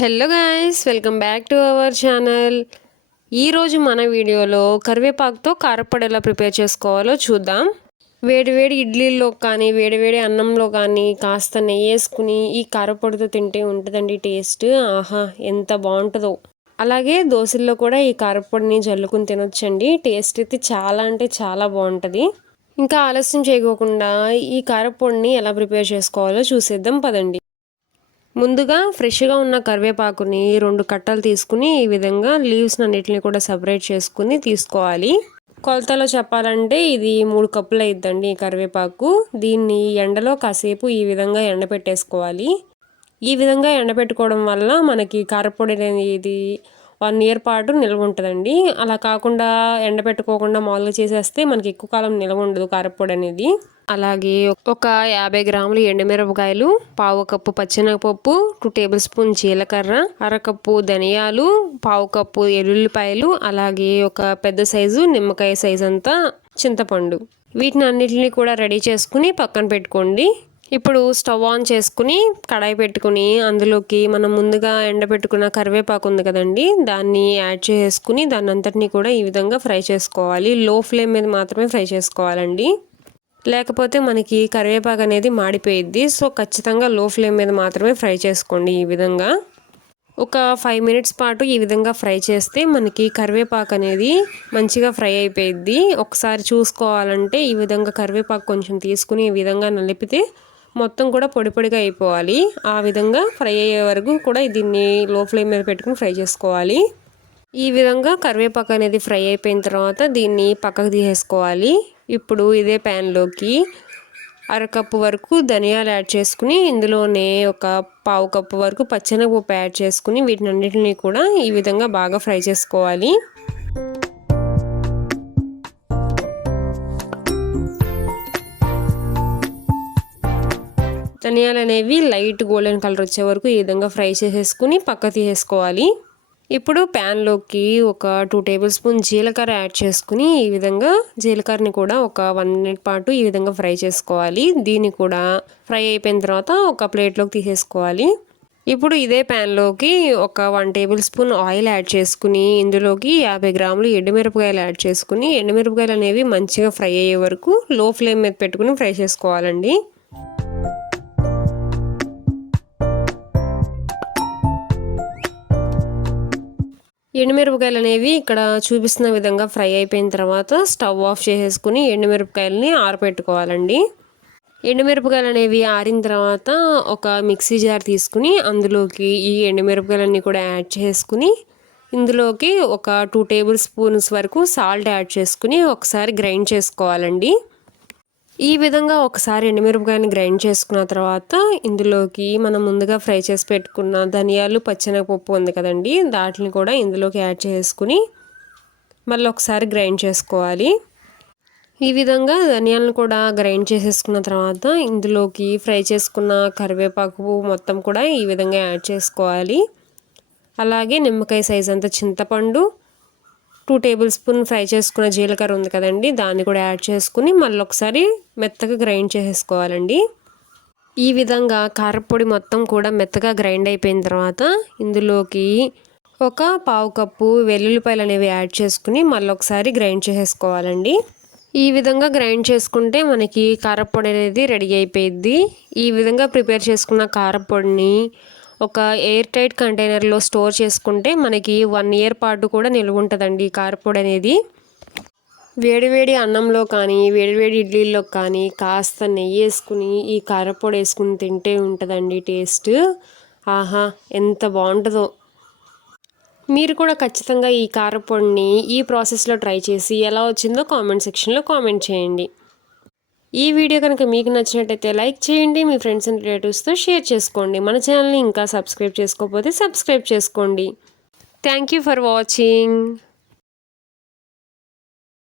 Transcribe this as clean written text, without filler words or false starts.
Hello guys, welcome back to our channel. ఈరోజు మన వీడియోలో కరివేపాకుతో కారప్పొడి ఎలా ప్రిపేర్ చేసుకోవాలో చూద్దాం. వేడివేడి ఇడ్లీల్లో కానీ వేడివేడి అన్నంలో కానీ కాస్త నెయ్యి వేసుకుని ఈ కారప్పొడితో తింటే ఉంటుందండి టేస్ట్. ఆహా, ఎంత బాగుంటుందో. అలాగే దోశల్లో కూడా ఈ కారప్పొడిని జల్లుకుని తినొచ్చండి. టేస్ట్ అయితే చాలా అంటే చాలా బాగుంటుంది. ఇంకా ఆలస్యం చేయకోకుండా ఈ కారప్పొడిని ఎలా ప్రిపేర్ చేసుకోవాలో చూసేద్దాం పదండి. ముందుగా ఫ్రెష్గా ఉన్న కరివేపాకుని 2 కట్టలు తీసుకుని ఈ విధంగా లీవ్స్ అన్నిటిని కూడా సపరేట్ చేసుకుని తీసుకోవాలి. కొలతలో చెప్పాలంటే ఇది 3 కప్పులు అయిద్దండి ఈ కరివేపాకు. దీన్ని ఎండలో కాసేపు ఈ విధంగా ఎండపెట్టేసుకోవాలి. ఈ విధంగా ఎండపెట్టుకోవడం వల్ల మనకి కారపొడి అనేది 1 ఇయర్ పాటు నిల్వ ఉంటుందండి. అలా కాకుండా ఎండపెట్టుకోకుండా మామూలుగా చేసేస్తే మనకి ఎక్కువ కాలం నిల్వ ఉండదు కారపొడి అనేది. అలాగే ఒక 50 గ్రాములు ఎండుమిరపకాయలు, పావు కప్పు పచ్చెనగపప్పు, 2 టేబుల్ స్పూన్ జీలకర్ర, అరకప్పు ధనియాలు, పావు కప్పు ఎల్లుల్లిపాయలు, అలాగే ఒక పెద్ద సైజు నిమ్మకాయ సైజు అంతా చింతపండు. వీటిని అన్నిటిని కూడా రెడీ చేసుకుని పక్కన పెట్టుకోండి. ఇప్పుడు స్టవ్ ఆన్ చేసుకుని కడాయి పెట్టుకుని అందులోకి మనం ముందుగా ఎండబెట్టుకున్న కరివేపాకు ఉంది కదండి, దాన్ని యాడ్ చేసుకుని దాన్ని అంతటినీ కూడా ఈ విధంగా ఫ్రై చేసుకోవాలి. లో ఫ్లేమ్ మీద మాత్రమే ఫ్రై చేసుకోవాలండి, లేకపోతే మనకి కరివేపాకు అనేది మాడిపోయిద్ది. సో ఖచ్చితంగా లో ఫ్లేమ్ మీద మాత్రమే ఫ్రై చేసుకోండి. ఈ విధంగా ఒక 5 మినిట్స్ పాటు ఈ విధంగా ఫ్రై చేస్తే మనకి కరివేపాకు అనేది మంచిగా ఫ్రై అయిపోయిద్ది. ఒకసారి చూసుకోవాలంటే ఈ విధంగా కరివేపాకు కొంచెం తీసుకుని ఈ విధంగా నలిపితే మొత్తం కూడా పొడి పొడిగా అయిపోవాలి. ఆ విధంగా ఫ్రై అయ్యే వరకు కూడా దీన్ని లో ఫ్లేమ్ మీద పెట్టుకుని ఫ్రై చేసుకోవాలి. ఈ విధంగా కరివేపాకు అనేది ఫ్రై అయిపోయిన తర్వాత దీన్ని పక్కకు తీసేసుకోవాలి. ఇప్పుడు ఇదే ప్యాన్లోకి అరకప్పు వరకు ధనియాలు యాడ్ చేసుకుని ఇందులోనే ఒక పావు కప్పు వరకు పచ్చెనగపప్పు యాడ్ చేసుకుని వీటిని అన్నిటిని కూడా ఈ విధంగా బాగా ఫ్రై చేసుకోవాలి. ధనియాలు అనేవి లైట్ గోల్డెన్ కలర్ వచ్చే వరకు ఈ విధంగా ఫ్రై చేసేసుకుని పక్క తీసేసుకోవాలి. ఇప్పుడు ప్యాన్లోకి ఒక 2 టేబుల్ స్పూన్ జీలకర్ర యాడ్ చేసుకుని ఈ విధంగా జీలకర్రని కూడా ఒక 1 మినిట్ పాటు ఈ విధంగా ఫ్రై చేసుకోవాలి. దీన్ని కూడా ఫ్రై అయిపోయిన తర్వాత ఒక ప్లేట్లోకి తీసేసుకోవాలి. ఇప్పుడు ఇదే ప్యాన్లోకి ఒక 1 టేబుల్ స్పూన్ ఆయిల్ యాడ్ చేసుకుని ఇందులోకి 50 గ్రాములు ఎండుమిరపకాయలు యాడ్ చేసుకుని ఎండుమిరపకాయలు అనేవి మంచిగా ఫ్రై అయ్యే వరకు లో ఫ్లేమ్ మీద పెట్టుకుని ఫ్రై చేసుకోవాలండి. ఎండుమిరపకాయలు అనేవి ఇక్కడ చూపిస్తున్న విధంగా ఫ్రై అయిపోయిన తర్వాత స్టవ్ ఆఫ్ చేసేసుకుని ఎండుమిరపకాయలని ఆరబెట్టుకోవాలండి. ఎండుమిరపకాయలు అనేవి ఆరిన తర్వాత ఒక మిక్సీ జార్ తీసుకుని అందులోకి ఈ ఎండుమిరపకాయలన్నీ కూడా యాడ్ చేసుకుని ఇందులోకి ఒక 2 టేబుల్ స్పూన్స్ వరకు సాల్ట్ యాడ్ చేసుకుని ఒకసారి గ్రైండ్ చేసుకోవాలండి. ఈ విధంగా ఒకసారి ఎండుమిరపకాయని గ్రైండ్ చేసుకున్న తర్వాత ఇందులోకి మనం ముందుగా ఫ్రై చేసి పెట్టుకున్న ధనియాలు, పచ్చెనగపప్పు ఉంది కదండి, వాటిని కూడా ఇందులోకి యాడ్ చేసుకుని మళ్ళీ ఒకసారి గ్రైండ్ చేసుకోవాలి. ఈ విధంగా ధనియాలను కూడా గ్రైండ్ చేసేసుకున్న తర్వాత ఇందులోకి ఫ్రై చేసుకున్న కరివేపాకు మొత్తం కూడా ఈ విధంగా యాడ్ చేసుకోవాలి. అలాగే నిమ్మకాయ సైజ్ అంత చింతపండు, 2 టేబుల్ స్పూన్ ఫ్రై చేసుకున్న జీలకర్ర ఉంది కదండి, దాన్ని కూడా యాడ్ చేసుకుని మళ్ళీ ఒకసారి మెత్తగా గ్రైండ్ చేసేసుకోవాలండి. ఈ విధంగా కారపొడి మొత్తం కూడా మెత్తగా గ్రైండ్ అయిపోయిన తర్వాత ఇందులోకి ఒక పావు కప్పు వెల్లుల్లిపాయలు అనేవి యాడ్ చేసుకుని మళ్ళీ ఒకసారి గ్రైండ్ చేసేసుకోవాలండి. ఈ విధంగా గ్రైండ్ చేసుకుంటే మనకి కారపొడి అనేది రెడీ అయిపోయిద్ది. ఈ విధంగా ప్రిపేర్ చేసుకున్న కారపొడిని ఒక ఎయిర్ టైట్ కంటైనర్లో స్టోర్ చేసుకుంటే మనకి 1 ఇయర్ పాటు కూడా నిల్వ ఉంటుందండి ఈ కారపొడి అనేది. వేడివేడి అన్నంలో కానీ వేడివేడి ఇడ్లీల్లో కానీ కాస్త నెయ్యి వేసుకుని ఈ కారపొడి వేసుకుని తింటే ఉంటుందండి టేస్ట్. ఆహా, ఎంత బాగుంటుందో. మీరు కూడా ఖచ్చితంగా ఈ కారపొడిని ఈ ప్రాసెస్లో ట్రై చేసి ఎలా వచ్చిందో కామెంట్ సెక్షన్లో కామెంట్ చేయండి. ఈ వీడియో కనుక మీకు నచ్చినట్టయితే లైక్ చేయండి, మీ ఫ్రెండ్స్ అండ్ రిలేటివ్స్తో షేర్ చేసుకోండి. మన ఛానల్ని ఇంకా సబ్స్క్రైబ్ చేసుకోకపోతే సబ్స్క్రైబ్ చేసుకోండి. Thank you for watching.